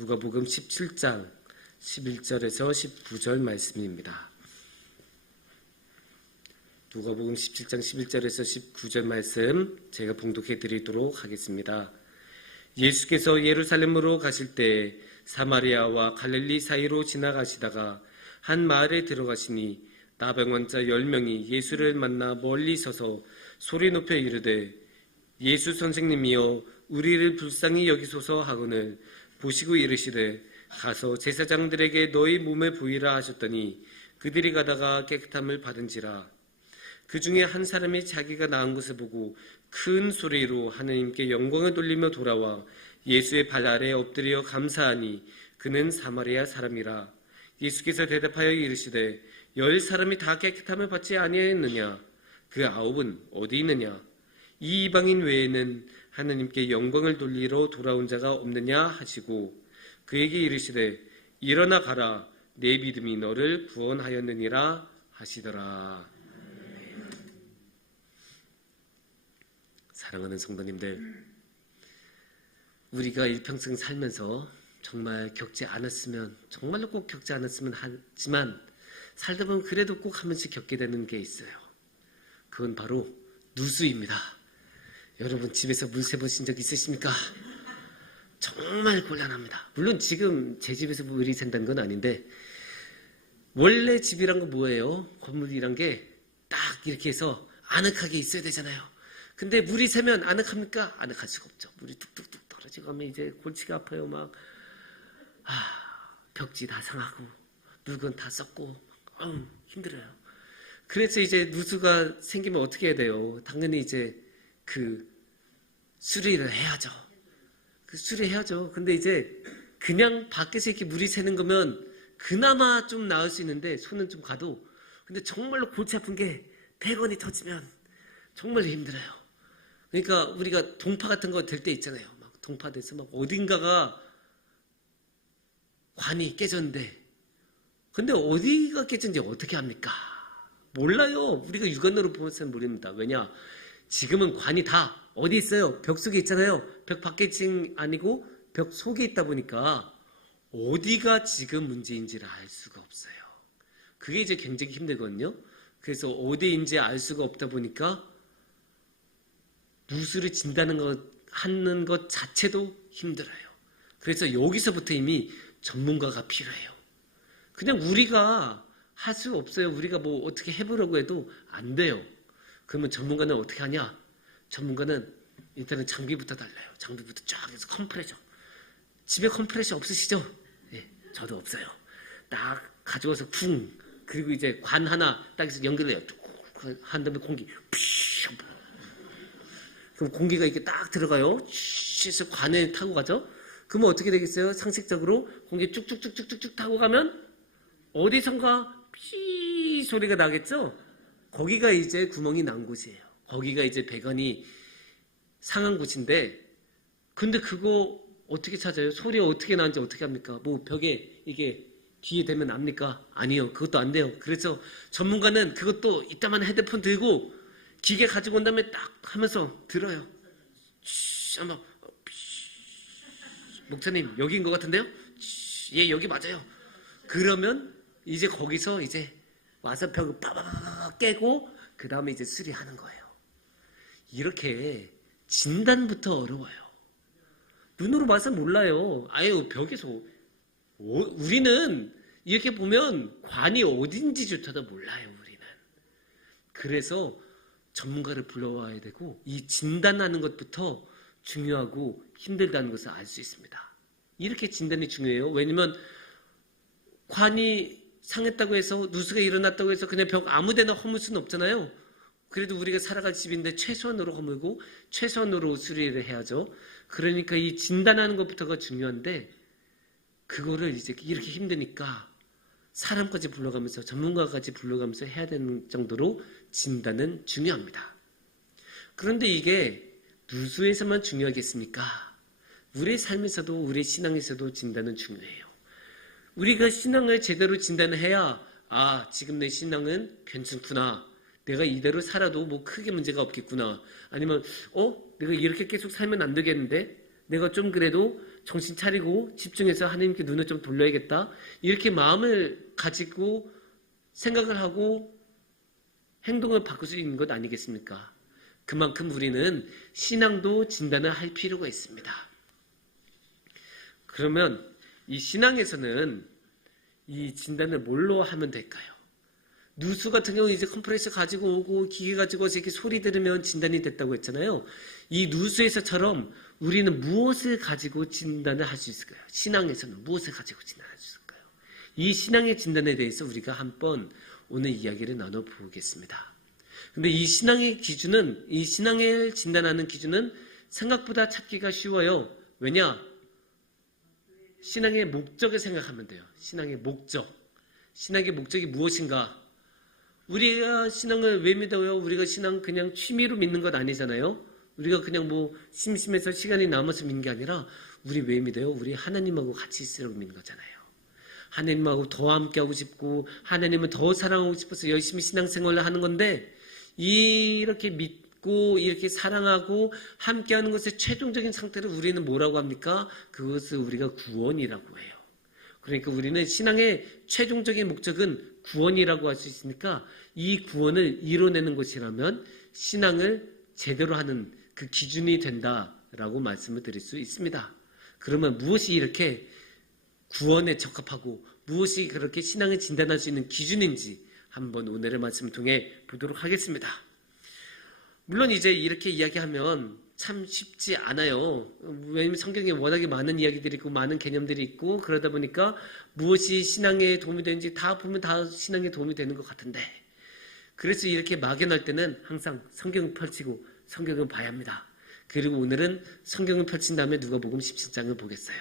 누가복음 17장 11절에서 19절 말씀입니다. 누가복음 17장 11절에서 19절 말씀 제가 봉독해 드리도록 하겠습니다. 예수께서 예루살렘으로 가실 때 사마리아와 갈릴리 사이로 지나가시다가 한 마을에 들어가시니 나병원자 10명이 예수를 만나 멀리 서서 소리 높여 이르되 예수 선생님이여 우리를 불쌍히 여기소서 하거늘 보시고 이르시되 가서 제사장들에게 너희 몸에 보이라 하셨더니 그들이 가다가 깨끗함을 받은지라. 그 중에 한 사람이 자기가 나은 것을 보고 큰 소리로 하느님께 영광을 돌리며 돌아와 예수의 발 아래 엎드려 감사하니 그는 사마리아 사람이라. 예수께서 대답하여 이르시되 10사람이 다 깨끗함을 받지 아니하였느냐? 그 9은 어디 있느냐? 이 이방인 외에는 하느님께 영광을 돌리러 돌아온 자가 없느냐 하시고 그에게 이르시되 일어나 가라 내 믿음이 너를 구원하였느니라 하시더라. 사랑하는 성도님들, 우리가 일평생 살면서 정말 겪지 않았으면, 정말로 꼭 겪지 않았으면 하지만 살다 보면 그래도 꼭 한 번씩 겪게 되는 게 있어요. 그건 바로 누수입니다. 여러분 집에서 물 새보신 적 있으십니까? 정말 곤란합니다. 물론 지금 제 집에서 물이 샌다는 건 아닌데, 원래 집이란 건 뭐예요? 건물이란 게 딱 이렇게 해서 아늑하게 있어야 되잖아요. 근데 물이 새면 아늑합니까? 아늑할 수가 없죠. 물이 뚝뚝뚝 떨어지고 하면 이제 골치가 아파요. 막 벽지 다 상하고 물건 다 썩고 힘들어요. 그래서 이제 누수가 생기면 어떻게 해야 돼요? 당연히 이제 수리를 해야죠. 수리해야죠. 근데 이제 그냥 밖에서 이렇게 물이 새는 거면 그나마 좀 나을 수 있는데 손은 좀 가도, 근데 정말로 골치 아픈 게 100원이 터지면 정말 힘들어요. 그러니까 우리가 동파 같은 거 될 때 있잖아요. 막 동파돼서 막 어딘가가 관이 깨졌는데, 근데 어디가 깨졌는지 어떻게 합니까? 몰라요. 우리가 육안으로 보면서는 모릅니다. 왜냐? 지금은 관이 다 어디 있어요? 벽 속에 있잖아요. 벽 밖에 아니고 벽 속에 있다 보니까 어디가 지금 문제인지를 알 수가 없어요. 그게 이제 굉장히 힘들거든요. 그래서 어디인지 알 수가 없다 보니까 누수를 하는 것 자체도 힘들어요. 그래서 여기서부터 이미 전문가가 필요해요. 그냥 우리가 할 수 없어요. 우리가 뭐 어떻게 해보려고 해도 안 돼요. 그러면 전문가는 어떻게 하냐? 전문가는 일단은 장비부터 달라요. 장비부터 쫙 해서 컴프레셔. 집에 컴프레셔 없으시죠? 네, 저도 없어요. 딱 가져와서 쿵, 그리고 이제 관 하나 딱 해서 연결해요. 한 다음에 공기 푸쉬. 그럼 공기가 이렇게 딱 들어가요. 해서 관에 타고 가죠. 그러면 어떻게 되겠어요? 상식적으로 공기 쭉쭉쭉쭉쭉 타고 가면 어디선가 피 소리가 나겠죠? 거기가 이제 구멍이 난 곳이에요. 거기가 이제 배관이 상한 곳인데, 근데 그거 어떻게 찾아요? 소리 어떻게 나는지 어떻게 합니까? 뭐 벽에 이게 뒤에 대면 압니까? 아니요. 그것도 안 돼요. 그래서 전문가는 그것도 이따만 헤드폰 들고 기계 가지고 온 다음에 딱 하면서 들어요. 아마 목사님 여기인 것 같은데요? 예, 여기 맞아요. 그러면 이제 거기서 이제 와서 벽을 빠바바바 깨고 그 다음에 이제 수리하는 거예요. 이렇게 진단부터 어려워요. 눈으로 봐서 몰라요. 아유, 벽에서 우리는 이렇게 보면 관이 어딘지조차도 몰라요. 우리는. 그래서 전문가를 불러와야 되고 이 진단하는 것부터 중요하고 힘들다는 것을 알 수 있습니다. 이렇게 진단이 중요해요. 왜냐면 관이 상했다고 해서 누수가 일어났다고 해서 그냥 벽 아무 데나 허물 수는 없잖아요. 그래도 우리가 살아갈 집인데 최소한으로 허물고 최소한으로 수리를 해야죠. 그러니까 이 진단하는 것부터가 중요한데, 그거를 이제 이렇게 힘드니까 사람까지 불러가면서 전문가까지 불러가면서 해야 되는 정도로 진단은 중요합니다. 그런데 이게 누수에서만 중요하겠습니까? 우리의 삶에서도 우리의 신앙에서도 진단은 중요해요. 우리가 신앙을 제대로 진단을 해야 지금 내 신앙은 괜찮구나. 내가 이대로 살아도 뭐 크게 문제가 없겠구나. 아니면 내가 이렇게 계속 살면 안 되겠는데 내가 좀 그래도 정신 차리고 집중해서 하나님께 눈을 좀 돌려야겠다. 이렇게 마음을 가지고 생각을 하고 행동을 바꿀 수 있는 것 아니겠습니까? 그만큼 우리는 신앙도 진단을 할 필요가 있습니다. 그러면 이 신앙에서는 이 진단을 뭘로 하면 될까요? 누수 같은 경우 이제 컴프레서 가지고 오고 기계 가지고 와서 이렇게 소리 들으면 진단이 됐다고 했잖아요. 이 누수에서처럼 우리는 무엇을 가지고 진단을 할 수 있을까요? 신앙에서는 무엇을 가지고 진단할 수 있을까요? 이 신앙의 진단에 대해서 우리가 한번 오늘 이야기를 나눠보겠습니다. 근데 이 신앙의 기준은, 이 신앙을 진단하는 기준은 생각보다 찾기가 쉬워요. 왜냐? 신앙의 목적을 생각하면 돼요. 신앙의 목적. 신앙의 목적이 무엇인가? 우리가 신앙을 왜 믿어요? 우리가 신앙 그냥 취미로 믿는 것 아니잖아요. 우리가 그냥 뭐 심심해서 시간이 남아서 믿는 게 아니라 우리 왜 믿어요? 우리 하나님하고 같이 있으려고 믿는 거잖아요. 하나님하고 더 함께하고 싶고 하나님을 더 사랑하고 싶어서 열심히 신앙생활을 하는 건데 이렇게 믿고 이렇게 사랑하고 함께하는 것의 최종적인 상태를 우리는 뭐라고 합니까? 그것을 우리가 구원이라고 해요. 그러니까 우리는 신앙의 최종적인 목적은 구원이라고 할 수 있으니까 이 구원을 이뤄내는 것이라면 신앙을 제대로 하는 그 기준이 된다라고 말씀을 드릴 수 있습니다. 그러면 무엇이 이렇게 구원에 적합하고 무엇이 그렇게 신앙을 진단할 수 있는 기준인지 한번 오늘의 말씀을 통해 보도록 하겠습니다. 물론 이제 이렇게 이야기하면 참 쉽지 않아요. 왜냐하면 성경에 워낙에 많은 이야기들이 있고 많은 개념들이 있고 그러다 보니까 무엇이 신앙에 도움이 되는지 다 보면 다 신앙에 도움이 되는 것 같은데 그래서 이렇게 막연할 때는 항상 성경을 펼치고 성경을 봐야 합니다. 그리고 오늘은 성경을 펼친 다음에 누가복음 17장을 보겠어요.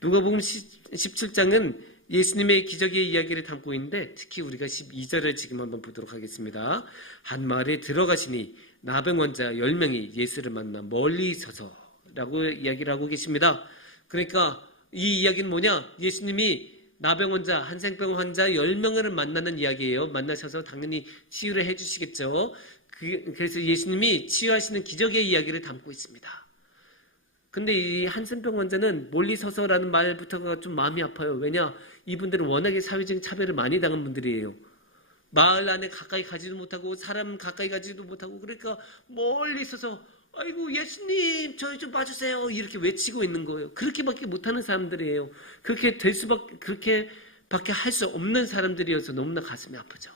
누가복음 17장은 예수님의 기적의 이야기를 담고 있는데 특히 우리가 12절을 지금 한번 보도록 하겠습니다. 한 마을에 들어가시니 나병 환자 10명이 예수를 만나 멀리 서서 라고 이야기를 하고 계십니다. 그러니까 이 이야기는 뭐냐? 예수님이 나병 환자, 한센병 환자 10명을 만나는 이야기예요. 만나셔서 당연히 치유를 해주시겠죠. 그래서 예수님이 치유하시는 기적의 이야기를 담고 있습니다. 근데 이 한센병 환자는 멀리 서서라는 말부터가 좀 마음이 아파요. 왜냐? 이분들은 워낙에 사회적인 차별을 많이 당한 분들이에요. 마을 안에 가까이 가지도 못하고 사람 가까이 가지도 못하고 그러니까 멀리 있어서 아이고 예수님 저희 좀 봐주세요 이렇게 외치고 있는 거예요. 그렇게밖에 못하는 사람들이에요. 그렇게밖에 할 수 없는 사람들이어서 너무나 가슴이 아프죠.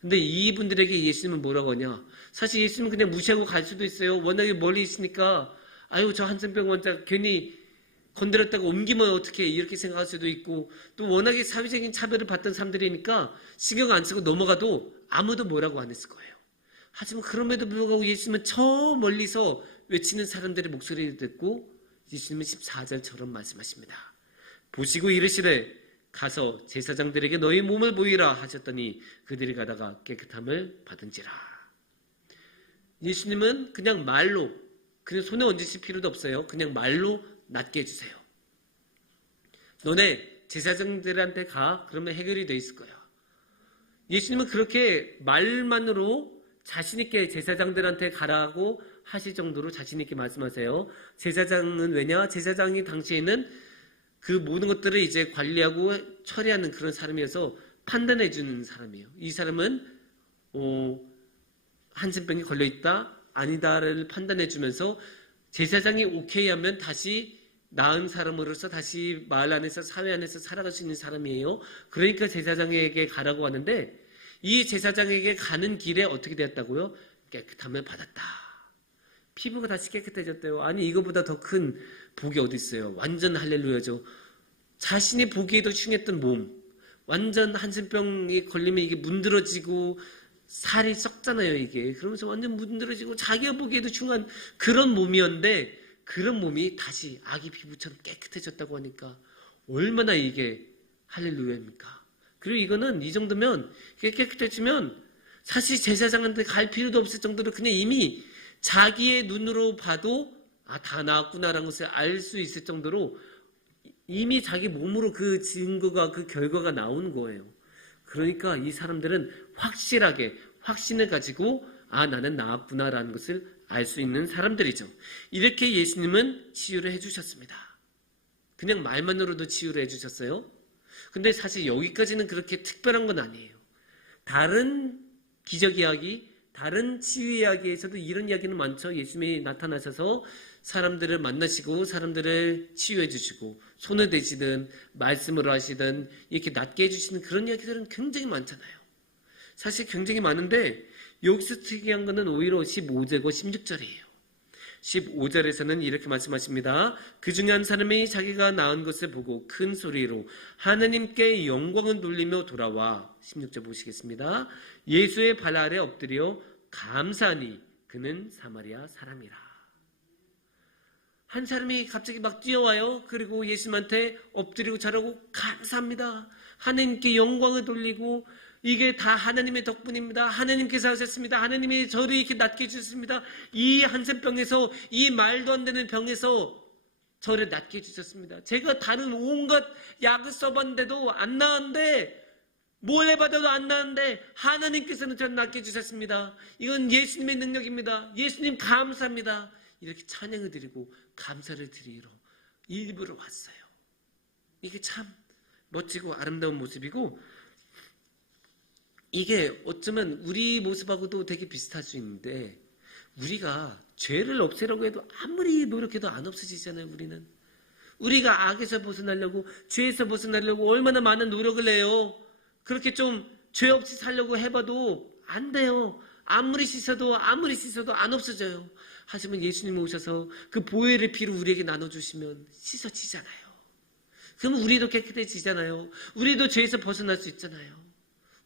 근데 이분들에게 예수님은 뭐라고 하냐? 사실 예수님은 그냥 무시하고 갈 수도 있어요. 워낙에 멀리 있으니까 아유 저 한센병 환자 괜히 건드렸다가 옮기면 어떻게 이렇게 생각할 수도 있고 또 워낙에 사회적인 차별을 받던 사람들이니까 신경 안 쓰고 넘어가도 아무도 뭐라고 안 했을 거예요. 하지만 그럼에도 불구하고 예수님은 저 멀리서 외치는 사람들의 목소리를 듣고 예수님은 14절처럼 말씀하십니다. 보시고 이르시되 가서 제사장들에게 너희 몸을 보이라 하셨더니 그들이 가다가 깨끗함을 받은지라. 예수님은 그냥 말로 그냥 손에 얹으실 필요도 없어요. 그냥 말로 낫게 해주세요. 너네 제사장들한테 가. 그러면 해결이 돼 있을 거야. 예수님은 그렇게 말만으로 자신있게 제사장들한테 가라고 하실 정도로 자신있게 말씀하세요. 제사장은 왜냐? 제사장이 당시에는 그 모든 것들을 이제 관리하고 처리하는 그런 사람이어서 판단해 주는 사람이에요. 이 사람은 한센병이 걸려있다 아니다를 판단해 주면서 제사장이 오케이 하면 다시 나은 사람으로서 다시 마을 안에서 사회 안에서 살아갈 수 있는 사람이에요. 그러니까 제사장에게 가라고 하는데 이 제사장에게 가는 길에 어떻게 되었다고요? 깨끗함을 받았다. 피부가 다시 깨끗해졌대요. 아니 이거보다 더 큰 복이 어디 있어요? 완전 할렐루야죠. 자신이 보기에도 흉했던 몸, 완전 한센병이 걸리면 이게 문드러지고 살이 썩잖아요 이게. 그러면서 완전 문드러지고 자기가 보기에도 흉한 그런 몸이었는데 그런 몸이 다시 아기 피부처럼 깨끗해졌다고 하니까 얼마나 이게 할렐루야입니까? 그리고 이거는 이 정도면 깨끗해지면 사실 제사장한테 갈 필요도 없을 정도로 그냥 이미 자기의 눈으로 봐도 다 나았구나라는 것을 알 수 있을 정도로 이미 자기 몸으로 그 증거가 그 결과가 나오는 거예요. 그러니까 이 사람들은 확실하게 확신을 가지고 나는 나았구나라는 것을 알 수 있는 사람들이죠. 이렇게 예수님은 치유를 해주셨습니다. 그냥 말만으로도 치유를 해주셨어요. 근데 사실 여기까지는 그렇게 특별한 건 아니에요. 다른 기적 이야기, 다른 치유 이야기에서도 이런 이야기는 많죠. 예수님이 나타나셔서 사람들을 만나시고 사람들을 치유해 주시고 손을 대시든 말씀으로 하시든 이렇게 낫게 해주시는 그런 이야기들은 굉장히 많잖아요. 사실 굉장히 많은데 여기서 특이한 거는 오히려 15절과 16절이에요. 15절에서는 이렇게 말씀하십니다. 그 중에 한 사람이 자기가 낳은 것을 보고 큰 소리로 하느님께 영광을 돌리며 돌아와 16절 보시겠습니다. 예수의 발 아래 엎드려 감사하니 그는 사마리아 사람이라. 한 사람이 갑자기 막 뛰어와요. 그리고 예수님한테 엎드리고 절하고 감사합니다. 하느님께 영광을 돌리고 이게 다 하나님의 덕분입니다. 하나님께서 하셨습니다. 하나님이 저를 이렇게 낫게 해주셨습니다. 이 한센병에서, 이 말도 안 되는 병에서 저를 낫게 해주셨습니다. 제가 다른 온갖 약을 써봤는데도 안 나았는데, 뭘 해봐도 안 나았는데 하나님께서는 저를 낫게 해주셨습니다. 이건 예수님의 능력입니다. 예수님 감사합니다. 이렇게 찬양을 드리고 감사를 드리러 일부러 왔어요. 이게 참 멋지고 아름다운 모습이고, 이게 어쩌면 우리 모습하고도 되게 비슷할 수 있는데, 우리가 죄를 없애려고 해도 아무리 노력해도 안 없어지잖아요. 우리가 악에서 벗어나려고, 죄에서 벗어나려고 얼마나 많은 노력을 해요. 그렇게 좀 죄 없이 살려고 해봐도 안 돼요. 아무리 씻어도 안 없어져요. 하지만 예수님이 오셔서 그 보혈의 피로 우리에게 나눠주시면 씻어지잖아요. 그럼 우리도 깨끗해지잖아요. 우리도 죄에서 벗어날 수 있잖아요.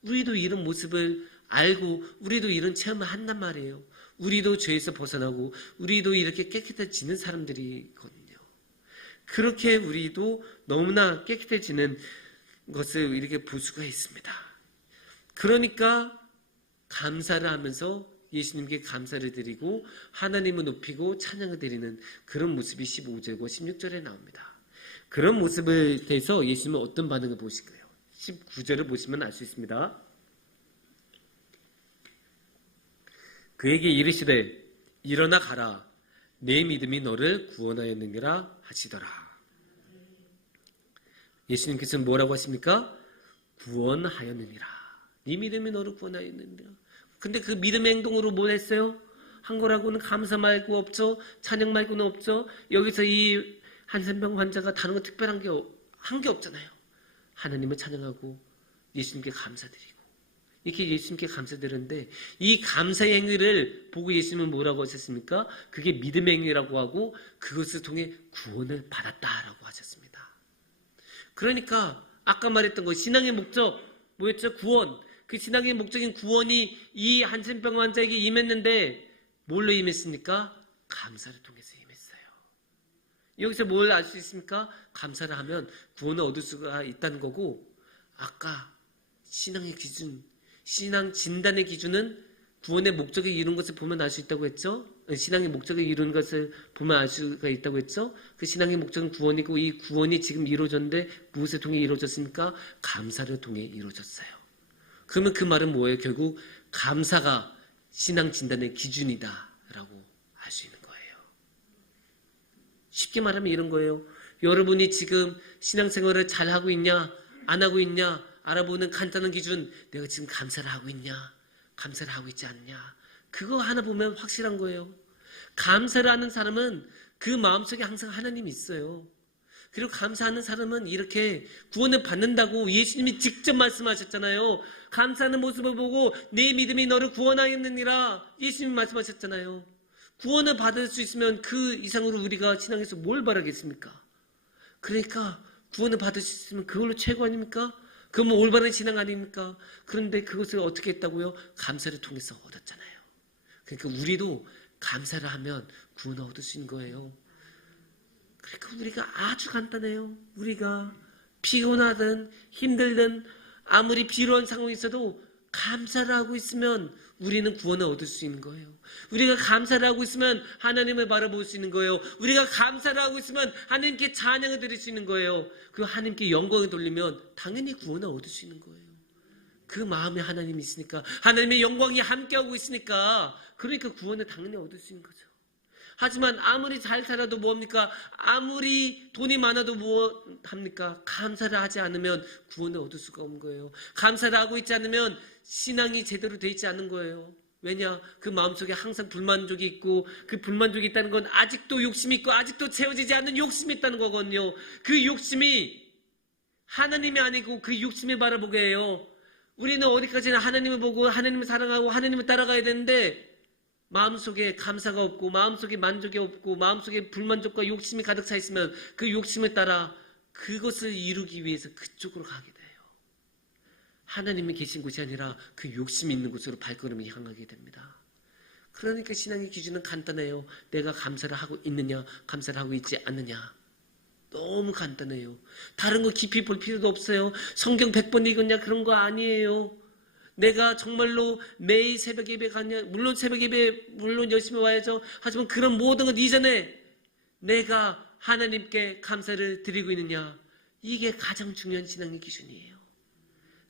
우리도 이런 모습을 알고 우리도 이런 체험을 한단 말이에요. 우리도 죄에서 벗어나고 우리도 이렇게 깨끗해지는 사람들이거든요. 그렇게 우리도 너무나 깨끗해지는 것을 이렇게 볼 수가 있습니다. 그러니까 감사를 하면서 예수님께 감사를 드리고 하나님을 높이고 찬양을 드리는 그런 모습이 15절과 16절에 나옵니다. 그런 모습에 대해서 예수님은 어떤 반응을 보실까요? 19절을 보시면 알 수 있습니다. 그에게 이르시되 일어나 가라. 내 믿음이 너를 구원하였느니라 하시더라. 예수님께서는 뭐라고 하십니까? 구원하였느니라. 네 믿음이 너를 구원하였느니라. 근데 그 믿음의 행동으로 뭘 했어요? 한 거라고는 감사 말고 없죠. 찬양 말고는 없죠. 여기서 이 한센병 환자가 다른 거 특별한 게 한 게 없잖아요. 하나님을 찬양하고 예수님께 감사드리고 이렇게 예수님께 감사드렸는데, 이 감사의 행위를 보고 예수님은 뭐라고 하셨습니까? 그게 믿음의 행위라고 하고 그것을 통해 구원을 받았다라고 하셨습니다. 그러니까 아까 말했던 거, 신앙의 목적 뭐였죠? 구원. 그 신앙의 목적인 구원이 이 한센병 환자에게 임했는데 뭘로 임했습니까? 감사를 통해서 임했어요. 여기서 뭘 알 수 있습니까? 감사를 하면 구원을 얻을 수가 있다는 거고, 아까 신앙의 기준, 신앙 진단의 기준은 구원의 목적에 이룬 것을 보면 알 수 있다고 했죠? 신앙의 목적에 이룬 것을 보면 알 수가 있다고 했죠? 그 신앙의 목적은 구원이고, 이 구원이 지금 이루어졌는데 무엇을 통해 이루어졌습니까? 감사를 통해 이루어졌어요. 그러면 그 말은 뭐예요? 결국 감사가 신앙 진단의 기준이다라고 알 수 있는 거예요. 쉽게 말하면 이런 거예요. 여러분이 지금 신앙생활을 잘하고 있냐 안 하고 있냐 알아보는 간단한 기준, 내가 지금 감사를 하고 있냐 감사를 하고 있지 않냐, 그거 하나 보면 확실한 거예요. 감사를 하는 사람은 그 마음속에 항상 하나님이 있어요. 그리고 감사하는 사람은 이렇게 구원을 받는다고 예수님이 직접 말씀하셨잖아요. 감사하는 모습을 보고 내 믿음이 너를 구원하였느니라 예수님이 말씀하셨잖아요. 구원을 받을 수 있으면 그 이상으로 우리가 신앙에서 뭘 바라겠습니까? 그러니까 구원을 받을 수 있으면 그걸로 최고 아닙니까? 그건 올바른 신앙 아닙니까? 그런데 그것을 어떻게 했다고요? 감사를 통해서 얻었잖아요. 그러니까 우리도 감사를 하면 구원을 얻을 수 있는 거예요. 그러니까 우리가 아주 간단해요. 우리가 피곤하든 힘들든 아무리 비루한 상황이 있어도 감사를 하고 있으면 우리는 구원을 얻을 수 있는 거예요. 우리가 감사를 하고 있으면 하나님을 바라볼 수 있는 거예요. 우리가 감사를 하고 있으면 하나님께 찬양을 드릴 수 있는 거예요. 그 하나님께 영광을 돌리면 당연히 구원을 얻을 수 있는 거예요. 그 마음에 하나님이 있으니까, 하나님의 영광이 함께하고 있으니까, 그러니까 구원을 당연히 얻을 수 있는 거죠. 하지만 아무리 잘 살아도 뭐합니까? 아무리 돈이 많아도 뭐 합니까? 감사를 하지 않으면 구원을 얻을 수가 없는 거예요. 감사를 하고 있지 않으면 신앙이 제대로 돼 있지 않은 거예요. 왜냐? 그 마음속에 항상 불만족이 있고, 그 불만족이 있다는 건 아직도 욕심이 있고 아직도 채워지지 않는 욕심이 있다는 거거든요. 그 욕심이 하나님이 아니고 그 욕심을 바라보게 해요. 우리는 어디까지나 하나님을 보고 하나님을 사랑하고 하나님을 따라가야 되는데, 마음속에 감사가 없고 마음속에 만족이 없고 마음속에 불만족과 욕심이 가득 차 있으면 그 욕심을 따라 그것을 이루기 위해서 그쪽으로 가게 돼요. 하나님이 계신 곳이 아니라 그 욕심이 있는 곳으로 발걸음을 향하게 됩니다. 그러니까 신앙의 기준은 간단해요. 내가 감사를 하고 있느냐, 감사를 하고 있지 않느냐. 너무 간단해요. 다른 거 깊이 볼 필요도 없어요. 성경 100번 읽었냐 그런 거 아니에요. 내가 정말로 매일 새벽 예배 가냐, 물론 새벽 예배 물론 열심히 와야죠. 하지만 그런 모든 것 이전에 내가 하나님께 감사를 드리고 있느냐, 이게 가장 중요한 신앙의 기준이에요.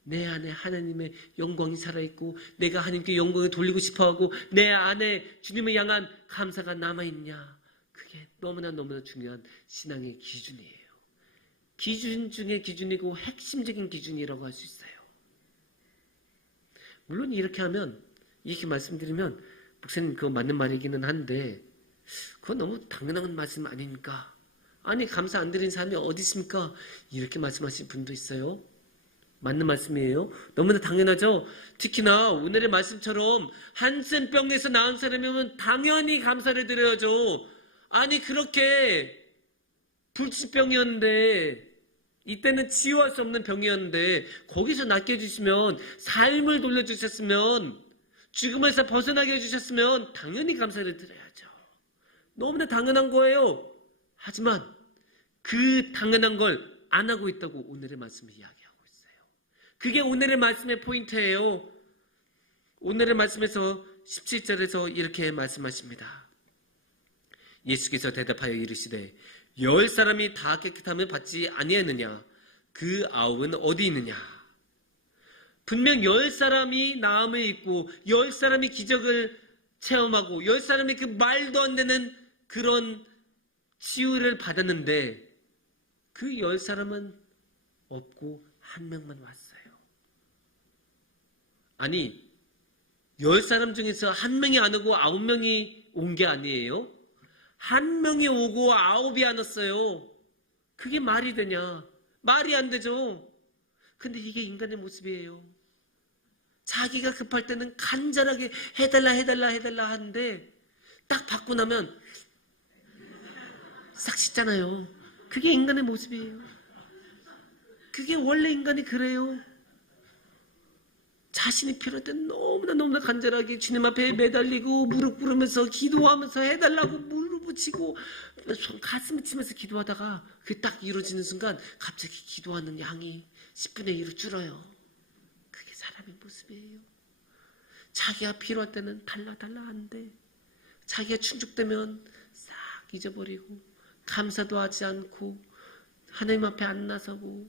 내 안에 하나님의 영광이 살아있고 내가 하나님께 영광을 돌리고 싶어하고 내 안에 주님을 향한 감사가 남아있냐, 그게 너무나 중요한 신앙의 기준이에요. 기준 중에 기준이고 핵심적인 기준이라고 할 수 있어요. 물론 이렇게 하면, 이렇게 말씀드리면 목사님 그거 맞는 말이기는 한데 그건 너무 당연한 말씀 아닙니까? 아니 감사 안 드리는 사람이 어디 있습니까? 이렇게 말씀하신 분도 있어요. 맞는 말씀이에요. 너무나 당연하죠. 특히나 오늘의 말씀처럼 한센병에서 나은 사람이면 당연히 감사를 드려야죠. 아니 그렇게 불치병이었는데, 이때는 치유할 수 없는 병이었는데 거기서 낫게 해주시면, 삶을 돌려주셨으면, 죽음에서 벗어나게 해주셨으면 당연히 감사를 드려야죠. 너무나 당연한 거예요. 하지만 그 당연한 걸 안 하고 있다고 오늘의 말씀을 이야기하고 있어요. 그게 오늘의 말씀의 포인트예요. 오늘의 말씀에서 17절에서 이렇게 말씀하십니다. 예수께서 대답하여 이르시되 10사람이 다 깨끗함을 받지 아니하느냐? 그 9은 어디 있느냐? 분명 10사람이 나음을 입고 10사람이 기적을 체험하고 10사람이 그 말도 안 되는 그런 치유를 받았는데 그 10사람은 없고 한 명만 왔어요. 아니 10사람 중에서 한 명이 안 오고 9명이 온 게 아니에요? 한 명이 오고 9이 안 왔어요. 그게 말이 되냐? 말이 안 되죠. 근데 이게 인간의 모습이에요. 자기가 급할 때는 간절하게 해달라 하는데 딱 받고 나면 싹 씻잖아요. 그게 인간의 모습이에요. 그게 원래 인간이 그래요. 자신이 필요할 때 너무나 간절하게 주님 앞에 매달리고 무릎 꿇으면서 기도하면서 해달라고 무릎 붙이고 가슴을 치면서 기도하다가 그게 딱 이루어지는 순간 갑자기 기도하는 양이 10분의 1로 줄어요. 그게 사람의 모습이에요. 자기가 필요할 때는 달라 하는데 자기가 충족되면 싹 잊어버리고 감사도 하지 않고 하나님 앞에 안 나서고,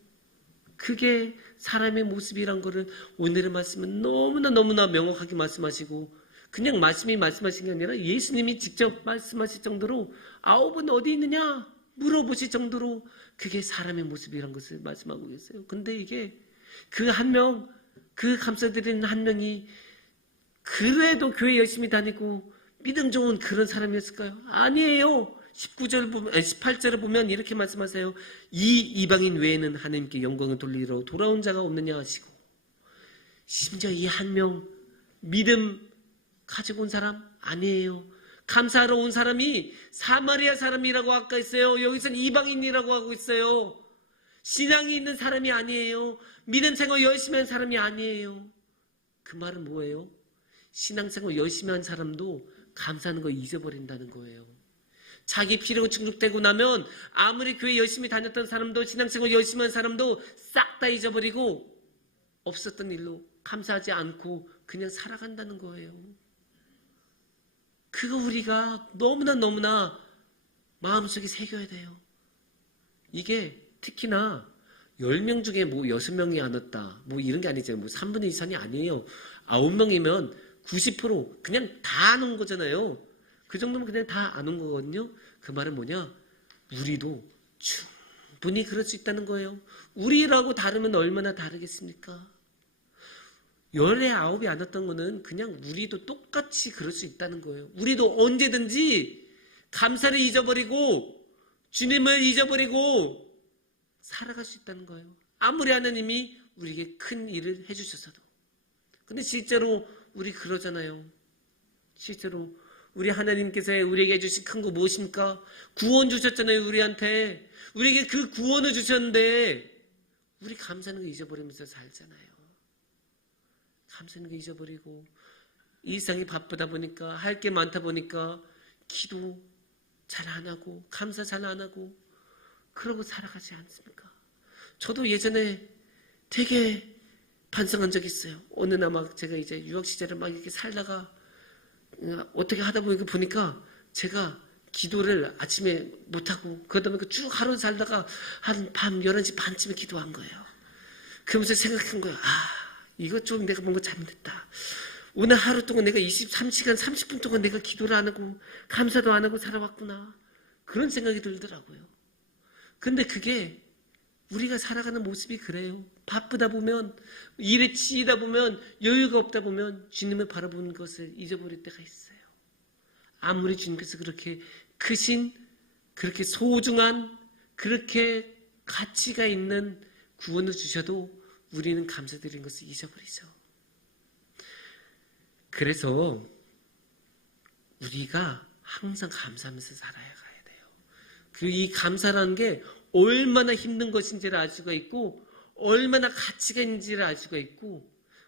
그게 사람의 모습이란 거를 오늘의 말씀은 너무나 명확하게 말씀하시고, 그냥 말씀하신 게 아니라 예수님이 직접 말씀하실 정도로 9은 어디 있느냐 물어보실 정도로 그게 사람의 모습이란 것을 말씀하고 계세요. 근데 이게 그 한 명, 그 감사드리는 한 명이 그래도 교회 열심히 다니고 믿음 좋은 그런 사람이었을까요? 아니에요. 18절을 보면 이렇게 말씀하세요. 이 이방인 외에는 하나님께 영광을 돌리러 돌아온 자가 없느냐 하시고, 심지어 이 한 명 믿음 가지고 온 사람 아니에요. 감사하러 온 사람이 사마리아 사람이라고 아까 했어요. 여기서는 이방인이라고 하고 있어요. 신앙이 있는 사람이 아니에요. 믿음 생활 열심히 한 사람이 아니에요. 그 말은 뭐예요? 신앙생활 열심히 한 사람도 감사하는 거 잊어버린다는 거예요. 자기 필요가 충족되고 나면 아무리 교회 열심히 다녔던 사람도 신앙생활 열심히 한 사람도 싹 다 잊어버리고 없었던 일로 감사하지 않고 그냥 살아간다는 거예요. 그거 우리가 너무나 마음속에 새겨야 돼요. 이게 특히나 10명 중에 뭐 6명이 안 왔다 뭐 이런 게 아니죠. 뭐 3분의 2 이상이 아니에요. 9명이면 90% 그냥 다 안 온 거잖아요. 그 정도면 그냥 다 아는 거거든요. 그 말은 뭐냐? 우리도 충분히 그럴 수 있다는 거예요. 우리라고 다르면 얼마나 다르겠습니까? 열에 아홉이 안 왔던 거는 그냥 우리도 똑같이 그럴 수 있다는 거예요. 우리도 언제든지 감사를 잊어버리고 주님을 잊어버리고 살아갈 수 있다는 거예요. 아무리 하나님이 우리에게 큰 일을 해주셨어도. 근데 실제로 우리 그러잖아요. 실제로 우리 하나님께서 우리에게 해주신 큰 거 무엇입니까? 구원 주셨잖아요. 우리한테. 우리에게 그 구원을 주셨는데 우리 감사하는 거 잊어버리면서 살잖아요. 감사하는 거 잊어버리고 일상이 바쁘다 보니까 할 게 많다 보니까 기도 잘 안 하고 감사 잘 안 하고 그러고 살아가지 않습니까? 저도 예전에 되게 반성한 적이 있어요. 어느 날 막 제가 이제 유학 시절에 막 이렇게 살다가 어떻게 하다 보니까 제가 기도를 아침에 못하고 그러다 보니까 쭉 하루 살다가 한 밤 11시 반쯤에 기도한 거예요. 그러면서 생각한 거예요. 이거 좀 내가 뭔가 잘못했다. 오늘 하루 동안 내가 23시간 30분 동안 내가 기도를 안 하고 감사도 안 하고 살아왔구나. 그런 생각이 들더라고요. 근데 그게 우리가 살아가는 모습이 그래요. 바쁘다 보면 일에 치이다 보면 여유가 없다 보면 주님을 바라보는 것을 잊어버릴 때가 있어요. 아무리 주님께서 그렇게 크신 그렇게 소중한 그렇게 가치가 있는 구원을 주셔도 우리는 감사드린 것을 잊어버리죠. 그래서 우리가 항상 감사하면서 살아야 가야 돼요. 그리고 이 감사라는 게 얼마나 힘든 것인지를 알 수가 있고 얼마나 가치가 있는지를 알 수가 있고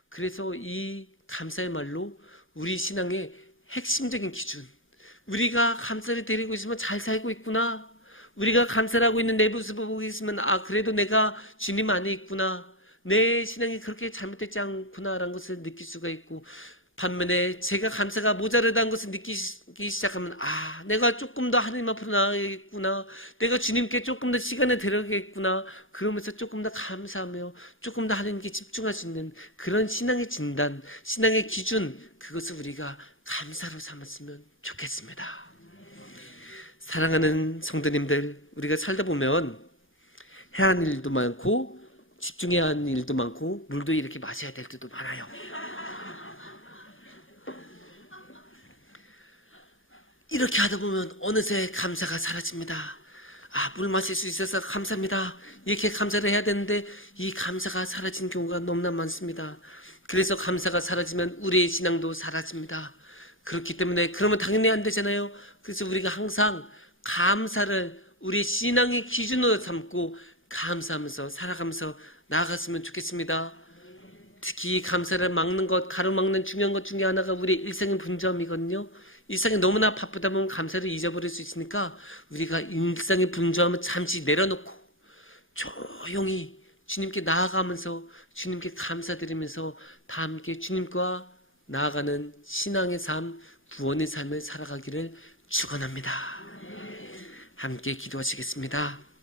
그래서 이 감사의 말로 우리 신앙의 핵심적인 기준 우리가 감사를 드리고 있으면 잘 살고 있구나 우리가 감사를 하고 있는 내 모습을 보고 있으면 그래도 내가 주님 안에 있구나 내 신앙이 그렇게 잘못되지 않구나라는 것을 느낄 수가 있고 반면에 제가 감사가 모자르다는 것을 느끼기 시작하면 내가 조금 더 하나님 앞으로 나아가겠구나 내가 주님께 조금 더 시간을 들여야겠구나 그러면서 조금 더 감사하며 조금 더 하나님께 집중할 수 있는 그런 신앙의 진단 신앙의 기준 그것을 우리가 감사로 삼았으면 좋겠습니다. 사랑하는 성도님들 우리가 살다 보면 해야 하는 일도 많고 집중해야 하는 일도 많고 물도 이렇게 마셔야 될 때도 많아요. 이렇게 하다 보면 어느새 감사가 사라집니다. 물 마실 수 있어서 감사합니다. 이렇게 감사를 해야 되는데 이 감사가 사라진 경우가 너무나 많습니다. 그래서 감사가 사라지면 우리의 신앙도 사라집니다. 그렇기 때문에 그러면 당연히 안 되잖아요. 그래서 우리가 항상 감사를 우리의 신앙의 기준으로 삼고 감사하면서 살아가면서 나아갔으면 좋겠습니다. 특히 감사를 막는 것, 가로막는 중요한 것 중에 하나가 우리의 일상의 분주함이거든요. 일상이 너무나 바쁘다 보면 감사를 잊어버릴 수 있으니까 우리가 일상의 분주함을 잠시 내려놓고 조용히 주님께 나아가면서 주님께 감사드리면서 다 함께 주님과 나아가는 신앙의 삶, 구원의 삶을 살아가기를 축원합니다. 함께 기도하시겠습니다.